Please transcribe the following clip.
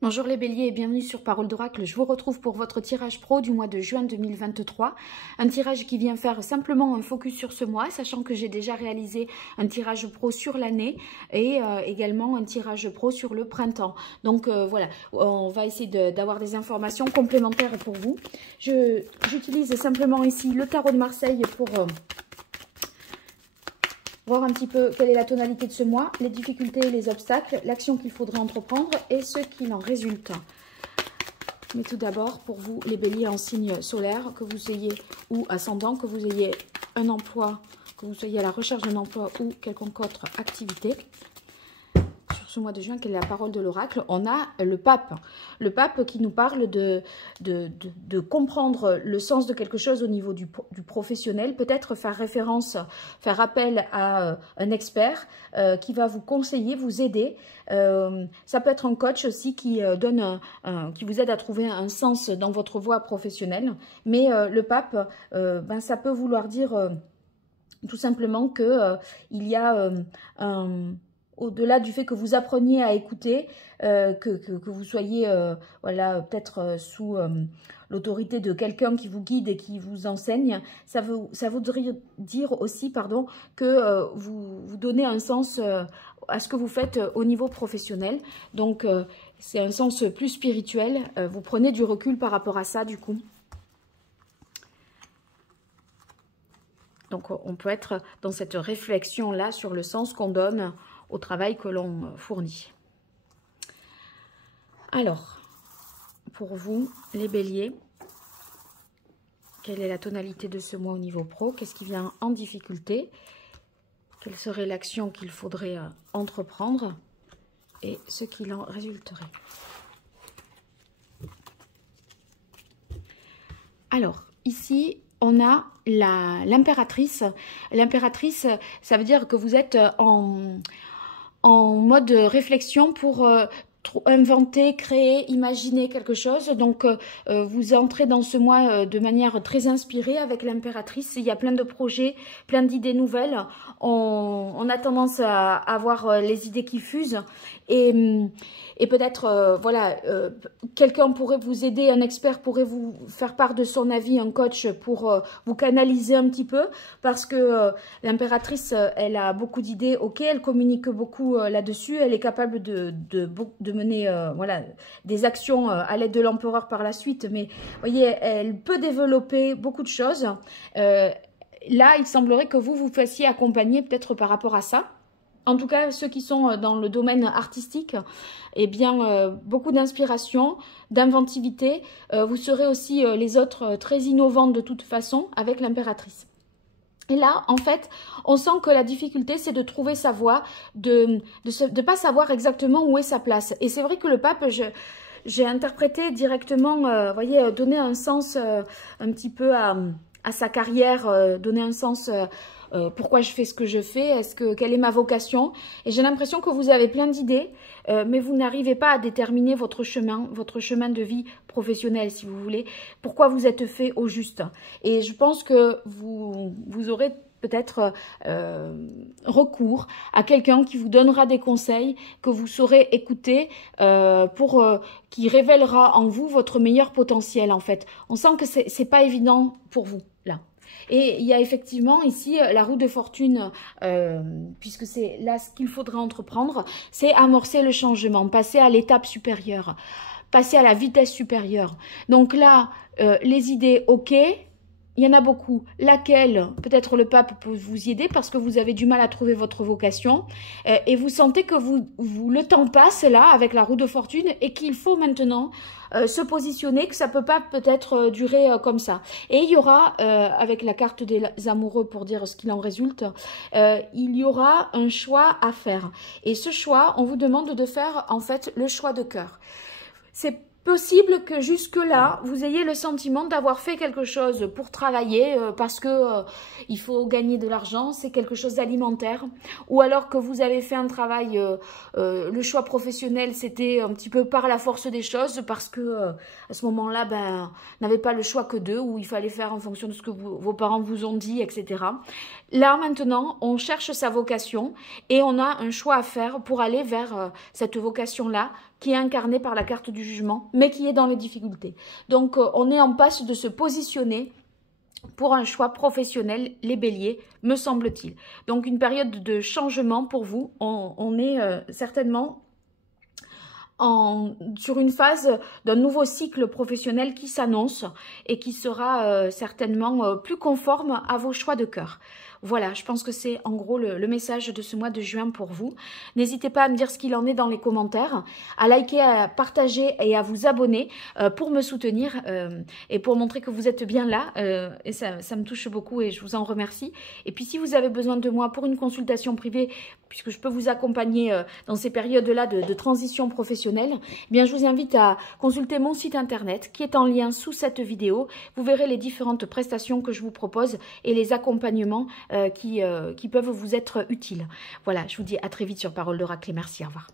Bonjour les béliers et bienvenue sur Parole d'Oracle. Je vous retrouve pour votre tirage pro du mois de juin 2023. Un tirage qui vient faire simplement un focus sur ce mois, sachant que j'ai déjà réalisé un tirage pro sur l'année et également un tirage pro sur le printemps. Donc voilà, on va essayer d'avoir des informations complémentaires pour vous. J'utilise simplement ici le tarot de Marseille pour voir un petit peu quelle est la tonalité de ce mois, les difficultés et les obstacles, l'action qu'il faudrait entreprendre et ce qu'il en résulte. Mais tout d'abord, pour vous, les béliers en signe solaire, que vous ayez ou ascendant, que vous ayez un emploi, que vous soyez à la recherche d'un emploi ou quelconque autre activité. Sur ce mois de juin, quelle est la parole de l'oracle? On a le pape. Le pape qui nous parle de comprendre le sens de quelque chose au niveau du professionnel, peut-être faire référence, faire appel à un expert qui va vous conseiller, vous aider. Ça peut être un coach aussi qui qui vous aide à trouver un sens dans votre voie professionnelle. Mais le pape, ça peut vouloir dire tout simplement que il y a au-delà du fait que vous appreniez à écouter, que vous soyez voilà, peut-être sous l'autorité de quelqu'un qui vous guide et qui vous enseigne, ça voudrait dire aussi que vous donnez un sens à ce que vous faites au niveau professionnel. Donc, c'est un sens plus spirituel. Vous prenez du recul par rapport à ça, du coup. Donc, on peut être dans cette réflexion-là sur le sens qu'on donne au travail que l'on fournit. Alors, pour vous, les béliers, quelle est la tonalité de ce mois au niveau pro? Qu'est-ce qui vient en difficulté? Quelle serait l'action qu'il faudrait entreprendre? Et ce qu'il en résulterait. Alors, ici, on a l'impératrice. L'impératrice, ça veut dire que vous êtes en mode réflexion pour inventer, créer, imaginer quelque chose. Donc, vous entrez dans ce mois de manière très inspirée avec l'impératrice. Il y a plein de projets, plein d'idées nouvelles. On a tendance à avoir les idées qui fusent. Et peut-être, voilà, quelqu'un pourrait vous aider, un expert pourrait vous faire part de son avis, un coach pour vous canaliser un petit peu, parce que l'impératrice, elle a beaucoup d'idées, ok, elle communique beaucoup là-dessus, elle est capable de mener voilà, des actions à l'aide de l'empereur par la suite, mais vous voyez, elle peut développer beaucoup de choses. Là, il semblerait que vous fassiez accompagner peut-être par rapport à ça. En tout cas, ceux qui sont dans le domaine artistique, eh bien, beaucoup d'inspiration, d'inventivité. Vous serez aussi les autres très innovantes de toute façon avec l'impératrice. Et là, en fait, on sent que la difficulté, c'est de trouver sa voie, de pas savoir exactement où est sa place. Et c'est vrai que le pape, j'ai interprété directement, voyez, donner un sens un petit peu à sa carrière, donner un sens... pourquoi je fais ce que je fais, quelle est ma vocation. Et j'ai l'impression que vous avez plein d'idées, mais vous n'arrivez pas à déterminer votre chemin de vie professionnel, si vous voulez. Pourquoi vous êtes fait au juste. Et je pense que vous aurez peut-être recours à quelqu'un qui vous donnera des conseils, que vous saurez écouter, qui révélera en vous votre meilleur potentiel, en fait. On sent que c'est pas évident pour vous, là. Et il y a effectivement ici la roue de fortune, puisque c'est là ce qu'il faudrait entreprendre, c'est amorcer le changement, passer à l'étape supérieure, passer à la vitesse supérieure. Donc là, les idées, ok, il y en a beaucoup. Laquelle, peut-être le pape peut vous y aider parce que vous avez du mal à trouver votre vocation et vous sentez que le temps passe là avec la roue de fortune et qu'il faut maintenant se positionner, que ça peut pas peut-être durer comme ça. Et il y aura, avec la carte des amoureux pour dire ce qu'il en résulte, il y aura un choix à faire. Et ce choix, on vous demande de faire en fait le choix de cœur. C'est possible que jusque-là, vous ayez le sentiment d'avoir fait quelque chose pour travailler parce que il faut gagner de l'argent, c'est quelque chose d'alimentaire. Ou alors que vous avez fait un travail, le choix professionnel, c'était un petit peu par la force des choses parce que à ce moment-là, n'avez pas le choix que d'eux, ou il fallait faire en fonction de ce que vos parents vous ont dit, etc. Là, maintenant, on cherche sa vocation et on a un choix à faire pour aller vers cette vocation-là qui est incarné par la carte du jugement, mais qui est dans les difficultés. Donc, on est en passe de se positionner pour un choix professionnel, les béliers, me semble-t-il. Donc, une période de changement pour vous. On est certainement sur une phase d'un nouveau cycle professionnel qui s'annonce et qui sera certainement plus conforme à vos choix de cœur. Voilà, je pense que c'est en gros le message de ce mois de juin pour vous. N'hésitez pas à me dire ce qu'il en est dans les commentaires, à liker, à partager et à vous abonner pour me soutenir et pour montrer que vous êtes bien là. Et ça me touche beaucoup et je vous en remercie. Et puis si vous avez besoin de moi pour une consultation privée, puisque je peux vous accompagner dans ces périodes-là de transition professionnelle, eh bien je vous invite à consulter mon site internet qui est en lien sous cette vidéo. Vous verrez les différentes prestations que je vous propose et les accompagnements qui peuvent vous être utiles. Voilà, je vous dis à très vite sur Parole d'Oracle et merci, au revoir.